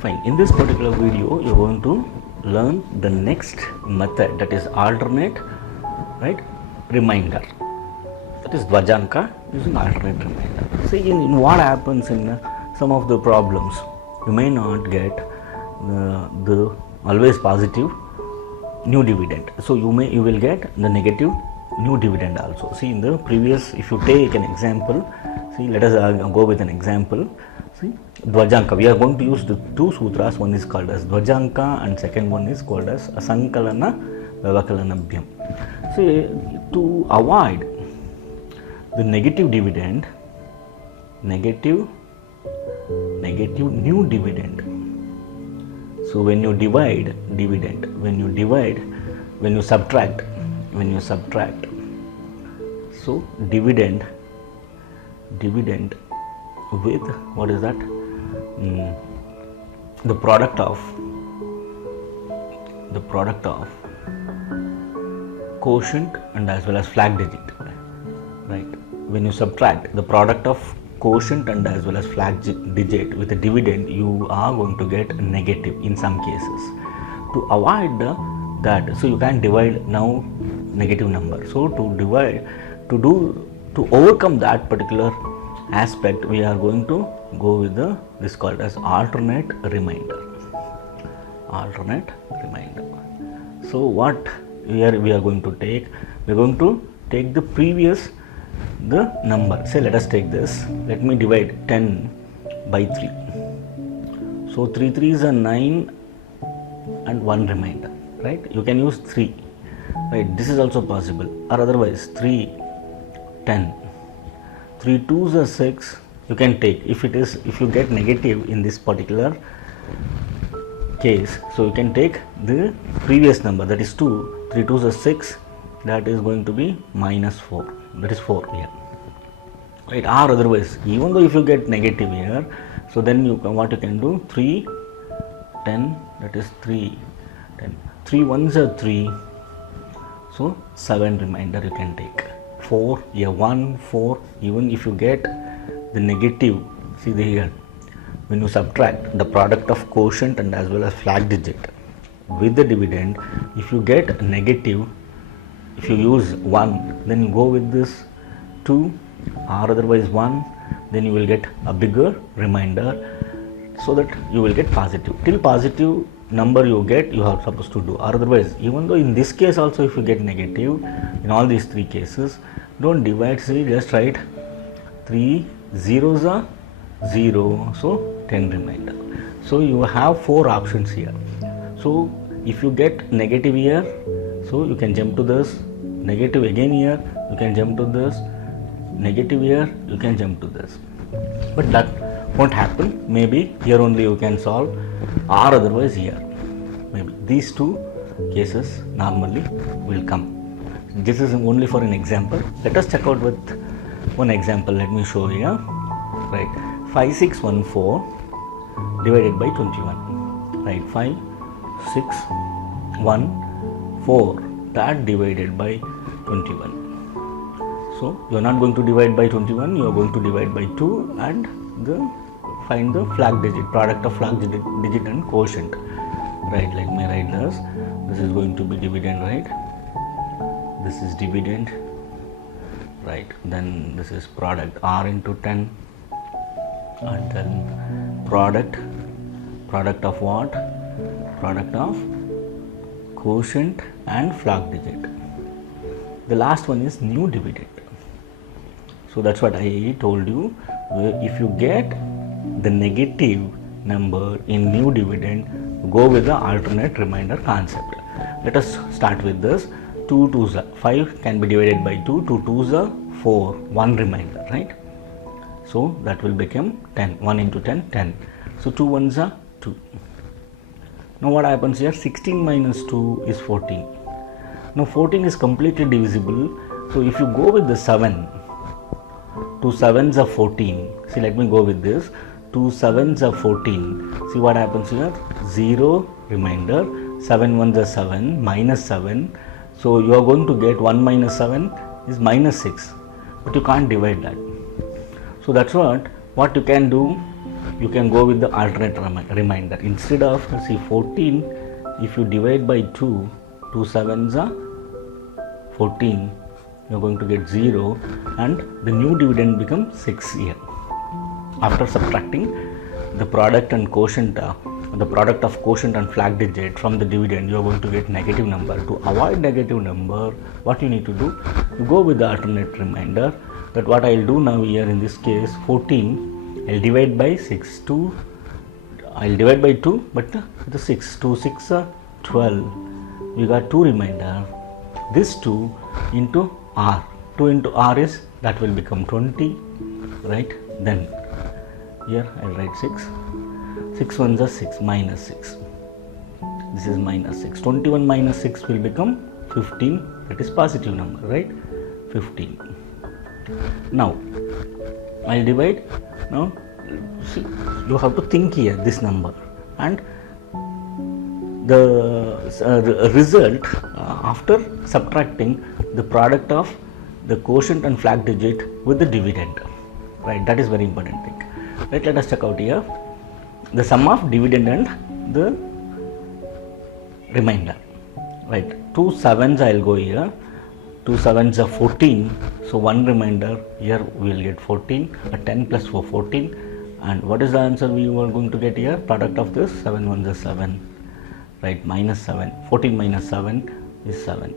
Fine. In this particular video, you're going to learn the next method, that is alternate, right, reminder. That is Dhwajanka using alternate reminder. See, in what happens in some of the problems, you may not get the always positive new dividend. So you will get the negative new dividend also. See, in the previous, if you take an example, see, let us go with an example. See, Dhwajanka, we are going to use the two sutras. One is called as Dhwajanka and second one is called as Asankalana Vyavakalanabhyam. See, to avoid the negative dividend, negative new dividend. So when you divide dividend, when you subtract, so dividend with what is that? The product of quotient and as well as flag digit, right? When you subtract the product of quotient and as well as flag digit with a dividend, you are going to get negative in some cases. To avoid that, so you can divide now negative number. So to overcome that particular aspect, we are going to go with this called as alternate reminder. So what here we are going to take? We are going to take the previous number. Say, let us take this. Let me divide 10 by 3. So 3 3s are 9 and 1 remainder, right? You can use 3, right? This is also possible, or otherwise 3 10. 3 2s are 6. You can take, if you get negative in this particular case, so you can take the previous number, that is 2. 3 2s are 6. That is going to be minus 4. That is 4 here, right? Or otherwise, even though if you get negative here, so then what you can do, 3 10, that is 3 10. 3 1s are 3. So 7 remainder you can take. 4 here, 1 4. Even if you get the negative, see here, when you subtract the product of quotient and as well as flag digit with the dividend, if you get negative, if you use 1, then you go with this 2, or otherwise 1, then you will get a bigger remainder, so that you will get positive. Till positive number you get, you are supposed to do. Or otherwise, even though in this case also if you get negative, in all these 3 cases, don't divide. See, just write 3 zeros are 0, so 10 remainder. So you have 4 options here. So if you get negative here, so you can jump to this, negative again here, you can jump to this, negative here, you can jump to this. But that won't happen. Maybe here only you can solve, or otherwise here. Maybe these 2 cases normally will come. This is only for an example. Let us check out with one example. Let me show here. Right, 5614 divided by 21. Right, 5614, that divided by 21. So you are not going to divide by 21. You are going to divide by 2 and find the flag digit, product of flag digit and quotient. Right, let me write this. This is going to be dividend, right? This is dividend, right? Then this is product, R into 10, and then product of what? Product of quotient and flag digit. The last one is new dividend. So that's what I told you. If you get the negative number in new dividend, go with the alternate remainder concept. Let us start with this. 2 2s are 5 can be divided by 2. 2 2s are 4. 1 remainder, right? So that will become 10. 1 into 10, 10. So 2 1s are 2. Now what happens here? 16 minus 2 is 14. Now 14 is completely divisible. So if you go with the 7, 2 7s are 14. See, let me go with this. 2 7s are 14. See what happens here? 0 remainder. 7 1s are 7, minus 7. So you are going to get 1 minus 7 is minus 6. But you can't divide that. So that's what you can do. you can go with the alternate remainder. Instead of, see, 14, if you divide by 2, 2 sevens are 14, you're going to get 0, and the new dividend becomes 6 here. After subtracting the product and quotient, the product of quotient and flag digit from the dividend, you are going to get negative number. To avoid negative number, what you need to do, you go with the alternate remainder. That what I will do now here in this case, 14, I will divide by 6, 2, I will divide by 2, but the 6, 2 6 are 12, we got 2 remainder. This 2 into r, 2 into r is, that will become 20, right? Then here I will write 6, 6 ones are 6, minus 6, this is minus 6, 21 minus 6 will become 15, that is positive number, right? 15. Now I will divide. Now see, you have to think here this number, and the result after subtracting the product of the quotient and flag digit with the dividend, right? That is very important thing, right? Let us check out here the sum of dividend and the remainder, right? 2 sevens I will go here, 2 sevens are 14, so 1 remainder, here we will get 14, 10 plus 4, 14, and what is the answer we are going to get here? Product of this, 7 ones are 7, right? Minus 7, 14 minus 7 is 7.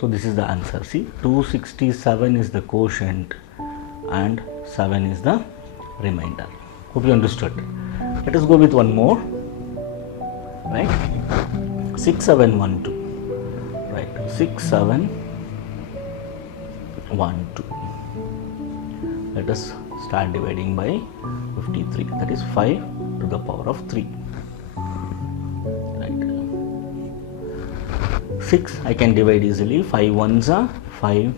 So this is the answer. See, 267 is the quotient and 7 is the remainder. Hope you understood. Let us go with one more, right? 6712, right? 6712. Let us start dividing by 53, that is 5 to the power of 3, right? 6 I can divide easily, 5 ones are 5,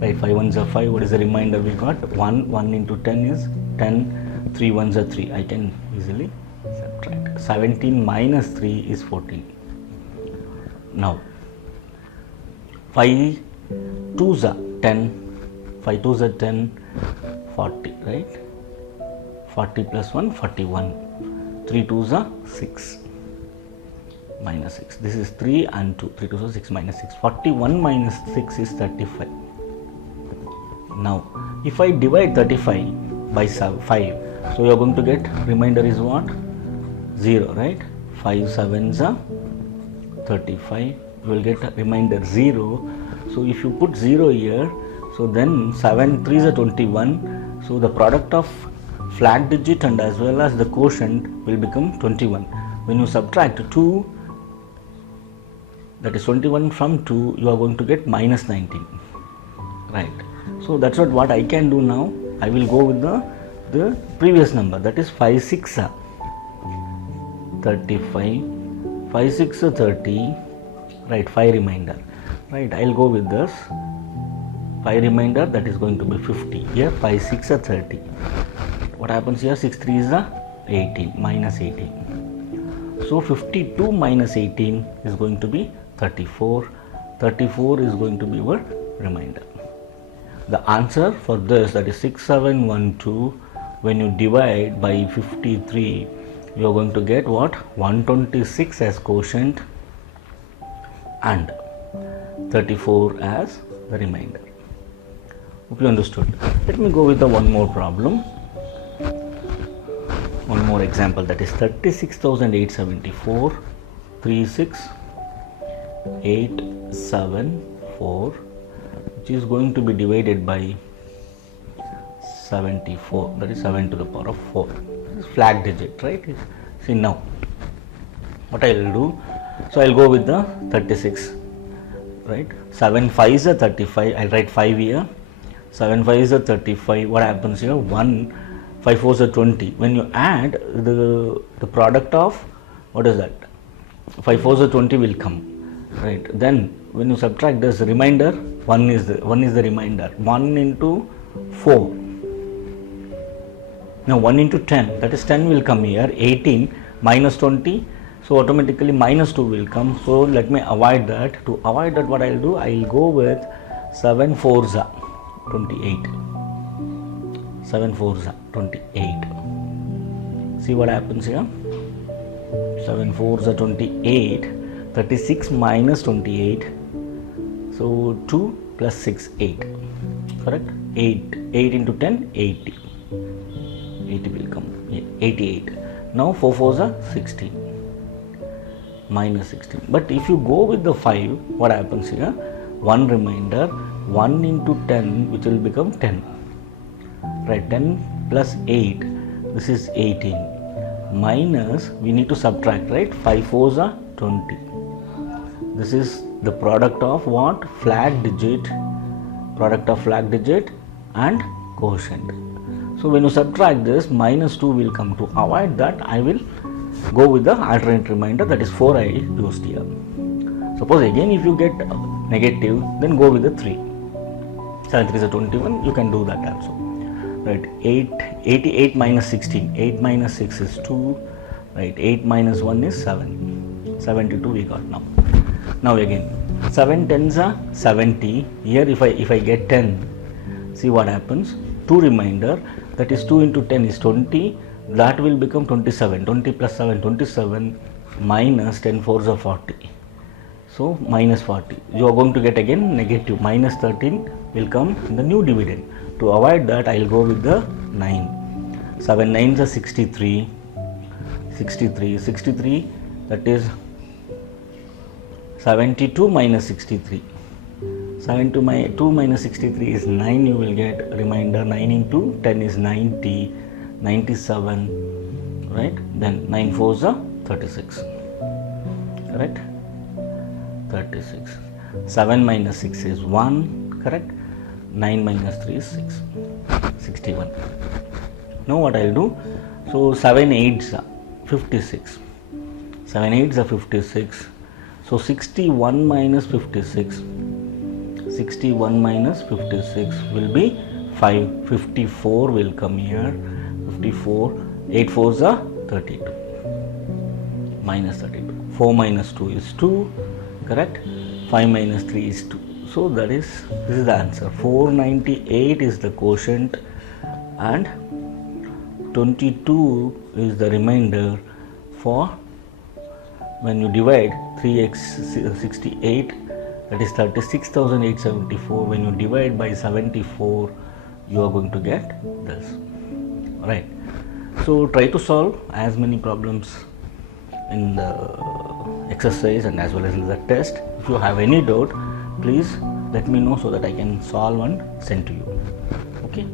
right? 5 ones are 5, what is the remainder we got? 1 into 10 is 10, 3 ones are 3, I can easily subtract. 17 minus 3 is 14. Now 5 2s are 10, 5 2s are 10, 40, right? 40 plus 1, 41, 3 2s are 6, minus 6, this is 3 and 2, 3 2s are 6, minus 6, 41 minus 6 is 35. Now if I divide 35 by 5, so you are going to get remainder is what? 0, right? 5 sevens are 35, you will get a remainder 0. So if you put 0 here, so then 7 3s are 21, so the product of flag digit and as well as the quotient will become 21. When you subtract 2, that is 21 from 2, you are going to get minus 19, right? So that's what I can do now. I will go with the previous number, that is 5 6 are 35, 5 6 are 30, right? 5 remainder, right? I will go with this 5 remainder, that is going to be 50. Here 5 6 are 30. What happens here? 6 3 is 18, minus 18. So 52 minus 18 is going to be 34. 34 is going to be our remainder. The answer for this, that is 6712, when you divide by 53, you are going to get what? 126 as quotient and 34 as the remainder. Hope you understood. Let me go with the one more problem, one more example, that is 36,874, 36874, which is going to be divided by 74, that is 7 to the power of 4. This is flag digit, right? See now what I will do, so I will go with the 36, right? 7 5s are 35, I will write 5 here, 7 5s are 35. What happens here? 1 5 4s are 20. When you add the product of, what is that? 5 4s are 20 will come, right? Then when you subtract this remainder, 1 is the remainder. 1 into 4. Now 1 into 10, that is 10 will come here. 18 minus 20, so automatically minus 2 will come. So let me avoid that. To avoid that, what I will do, I will go with 7 4s are 28. 7 4s are 28. See what happens here. 7 4s are 28. 36 minus 28. So 2 plus 6, 8. Correct? 8. 8 into 10, 80. 80 will come. 88. Now 4 4s are 16. Minus 16. But if you go with the 5, what happens here? One remainder. 1 into 10, which will become 10. Right? 10 plus 8. This is 18. Minus, we need to subtract, right? 5 4s are 20. This is the product of what? Flat digit, product of flat digit and quotient. So when you subtract this, minus 2 will come. To avoid that, I will go with the alternate remainder, that is 4 I used here. Suppose again if you get negative, then go with the 3. 7 3 is a 21, you can do that also. Right, 88 minus 16, 8 minus 6 is 2, right, 8 minus 1 is 7, 72 we got now. Now again, 7 10s are 70, here if I get 10, see what happens, 2 remainder, that is 2 into 10 is 20, that will become 27, 20 plus 7, 27, minus 10 4s are 40, so minus 40, you are going to get again negative, minus 13 will come in the new dividend. To avoid that, I will go with the 9. 7 9s are 63. 63, that is 72 minus 63. 72 minus 63 is 9, you will get remainder. 9 into 10 is 90, 97, right? Then 9 4s are 36, correct? 36. 7 minus 6 is 1, correct? 9 minus 3 is 6, 61. Now what I will do, so 7 8s are 56, 7 8s are 56, so 61 minus 56, 61 minus 56 will be 5, 54 will come here, 54, 8 4s are 32, minus 32, 4 minus 2 is 2, correct, 5 minus 3 is 2. So this is the answer. 498 is the quotient and 22 is the remainder for when you divide 3x 68, that is 36,874. When you divide by 74, you are going to get this. Right. So try to solve as many problems in the exercise and as well as in the test. If you have any doubt, please let me know so that I can solve and send to you. Okay.